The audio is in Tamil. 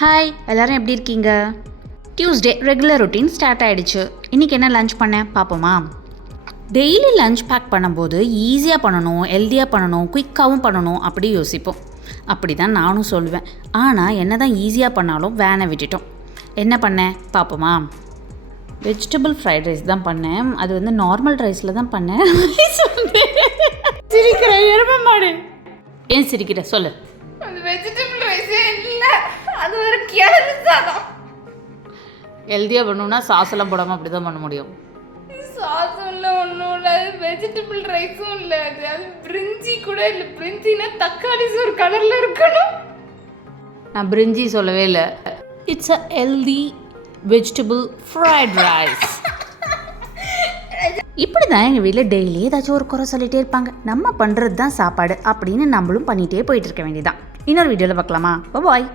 ஹாய் எல்லோரும் எப்படி இருக்கீங்க? டியூஸ்டே ரெகுலர் ரொட்டீன் ஸ்டார்ட் ஆகிடுச்சு. இன்றைக்கி என்ன லஞ்ச் பண்ணேன் பார்ப்போமா? டெய்லி லஞ்ச் பேக் பண்ணும்போது ஈஸியாக பண்ணணும், ஹெல்த்தியாக பண்ணணும், குயிக்காகவும் பண்ணணும் அப்படி யோசிப்போம். அப்படி தான் நானும் சொல்லுவேன். ஆனால் என்ன தான் ஈஸியாக பண்ணாலும் வேனை விட்டுட்டோம். என்ன பண்ணேன் பார்ப்போமா? வெஜிடபிள் ஃப்ரைட் ரைஸ் தான் பண்ணேன். அது வந்து நார்மல் ரைஸில் தான் பண்ணேன். சிரிக்கிற எருமை மாடு. ஏன் சிரிக்கிற சொல்லு. அது வெஜிடபிள் ரைஸே இல்லை, அது ஒரு கேரட் சாதம். ஹெல்த்தியாக பண்ணணும்னா சாஸ் எல்லாம் போடாமல் அப்படி தான் பண்ண முடியும். சாஸும் இல்லை, ஒன்றும் இல்லை, அது வெஜிடபிள் ரைஸும் இல்லை, அது பிரிஞ்சி கூட இல்லை. பிரிஞ்சினா தக்காளி சோறு கலரில் இருக்கணும். நான் பிரிஞ்சி சொல்லவே இல்லை. It's a healthy vegetable fried rice. இப்படி தான் எங்கள் வீட்டில் டெய்லி ஏதாச்சும் ஒரு குறை சொல்லிகிட்டே இருப்பாங்க. நம்ம பண்ணுறது தான் சாப்பாடு அப்படின்னு நம்மளும் பண்ணிகிட்டே போயிட்டு இருக்க வேண்டியதான். இன்னொரு வீடியோவில் பார்க்கலாமா? பாய்.